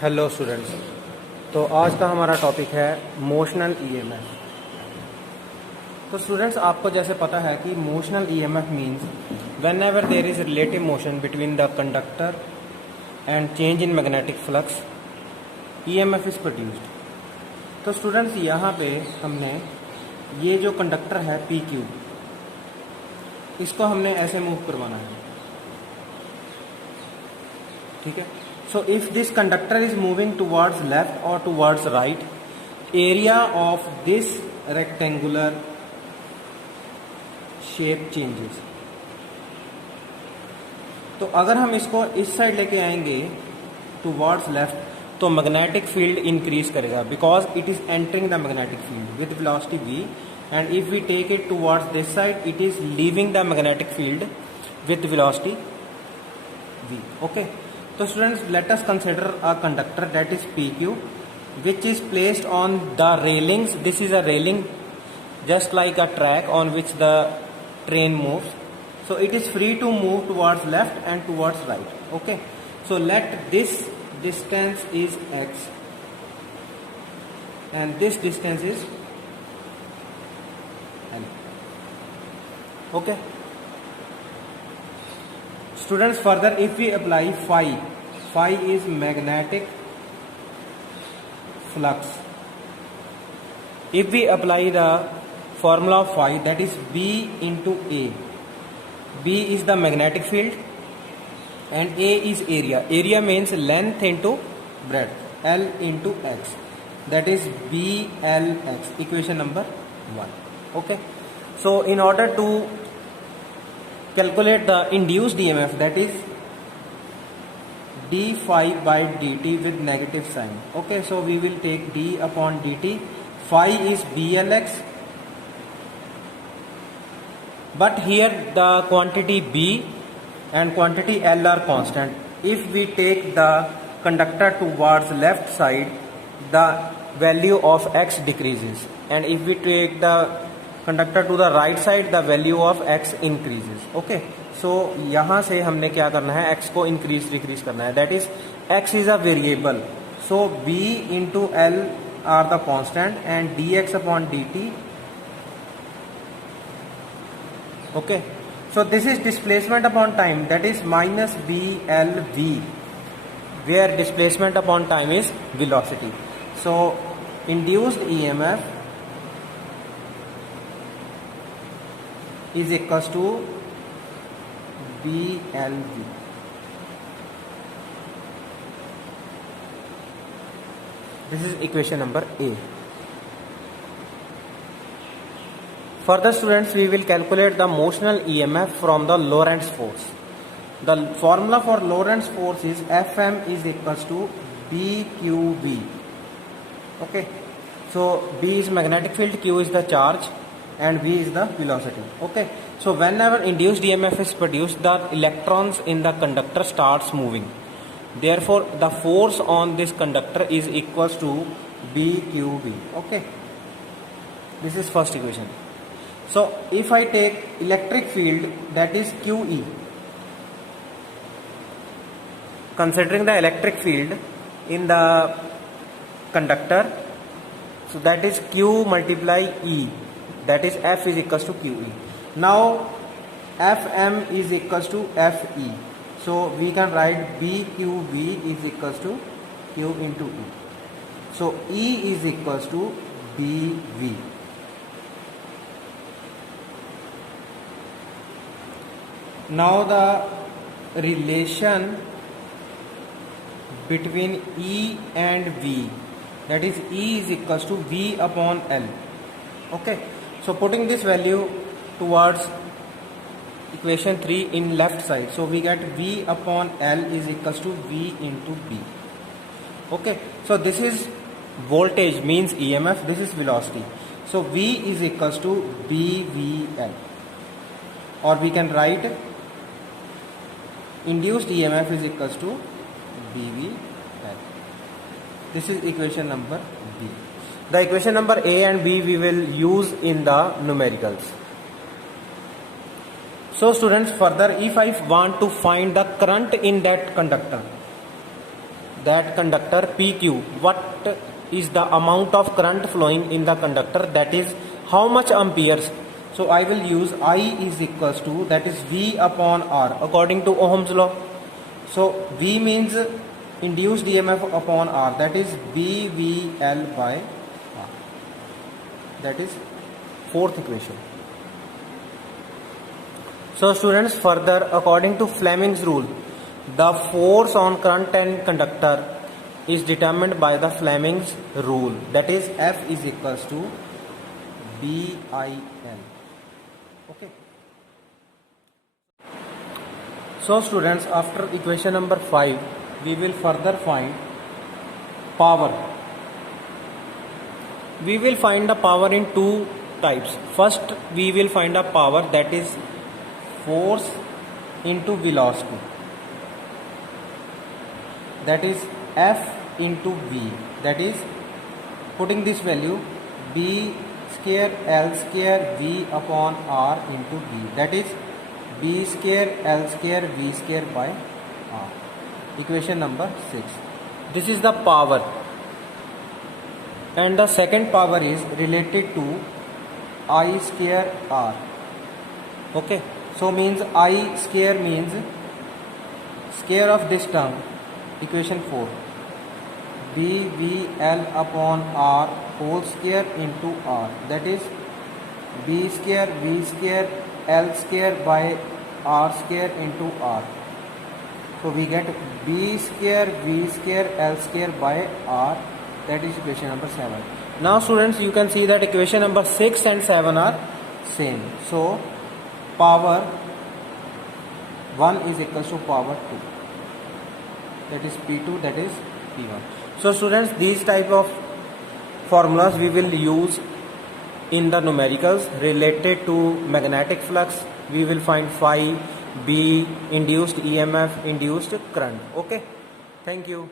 Hello students. तो आज का हमारा टॉपिक है मोशनल ईएमएफ। तो स्टूडेंट्स, आपको जैसे पता है कि motional EMF means whenever there is relative motion between the conductor and change in magnetic flux EMF is produced. तो स्टूडेंट्स, यहाँ पे हमने ये जो कंडक्टर है पी क्यू, इसको हमने ऐसे मूव करवाना है, ठीक है। So if this conductor is moving towards left or towards right, area of this rectangular shape changes. तो अगर हम इसको इस साइड लेके आएंगे towards left, तो मैग्नेटिक फील्ड इंक्रीज करेगा because it is entering the magnetic field with velocity v, and if we take it towards this side it is leaving the magnetic field with velocity v. Okay, so students, let us consider a conductor that is PQ, which is placed on the railings. This is a railing just like a track on which the train moves. So it is free to move towards left and towards right. Okay, so let this distance is x and this distance is l. Okay students, further if we apply phi is magnetic flux. If we apply the formula of phi, that is B into A. B is the magnetic field and A is area. Area means length into breadth, L into x, that is BLX, equation number 1. Okay, so in order to calculate the induced EMF, that is d phi by dt with negative sign. Okay, so we will take d upon dt. Phi is BLX, but here the quantity B and quantity L are constant. If we take the conductor towards left side, the value of x decreases, and if we take the conductor to the right side the value of x increases. Okay, so यहाँ से हमने क्या करना है, x को increase decrease करना है. That is x is a variable, so b into L are the constant and dx upon dt. Okay, so this is displacement upon time, that is minus B L V, where displacement upon time is velocity. So induced EMF is equals to BLV. This is equation number A. Further students, we will calculate the motional EMF from the Lorentz force. The formula for Lorentz force is Fm is equals to BQV. Okay, so B is magnetic field, Q is the charge, and V is the velocity. Okay, so whenever induced EMF is produced, the electrons in the conductor starts moving. Therefore, the force on this conductor is equals to BQV. Okay, this is first equation. So if I take electric field, that is QE, considering the electric field in the conductor, so that is Q multiply E, that is F is equals to QE. Now Fm is equals to Fe, so we can write BQV is equals to Q into E. So E is equals to BV. Now the relation between E and V, that is E is equals to V upon L. Okay, so putting this value towards equation 3 in left side, so we get V upon L is equals to V into B. Okay, so this is voltage means EMF, this is velocity, so V is equals to BVL, or we can write induced EMF is equals to BVL. This is equation number B. The equation number A and B we will use in the numericals. So students, further if I want to find the current in that conductor, that conductor PQ, what is the amount of current flowing in the conductor, that is how much amperes. So I will use I is equals to, that is V upon R according to Ohm's law. So V means induced EMF upon R, that is BVL by R. That is fourth equation. So students, further according to Fleming's rule, the force on current and conductor is determined by the Fleming's rule, that is F is equals to BIL. Okay. So students, after equation number 5, we will further find power. We will find the power in two types. First, we will find a power, that is force into velocity, that is F into V, that is putting this value B square L square V upon R into V, that is B square L square V square by R. Equation number 6. This is the power, and the second power is related to I square R. Okay, so means I square means square of this term, equation 4, BVL upon R whole square into R, that is B square V square L square by R square into R. So we get B square V square L square by R, that is equation number 7. Now students, you can see that equation number 6 and 7 are same. So power 1 is equals to power 2, that is P2, that is P1. So students, these type of formulas we will use in the numericals related to magnetic flux. We will find phi, B, induced EMF, induced current. Okay, thank you.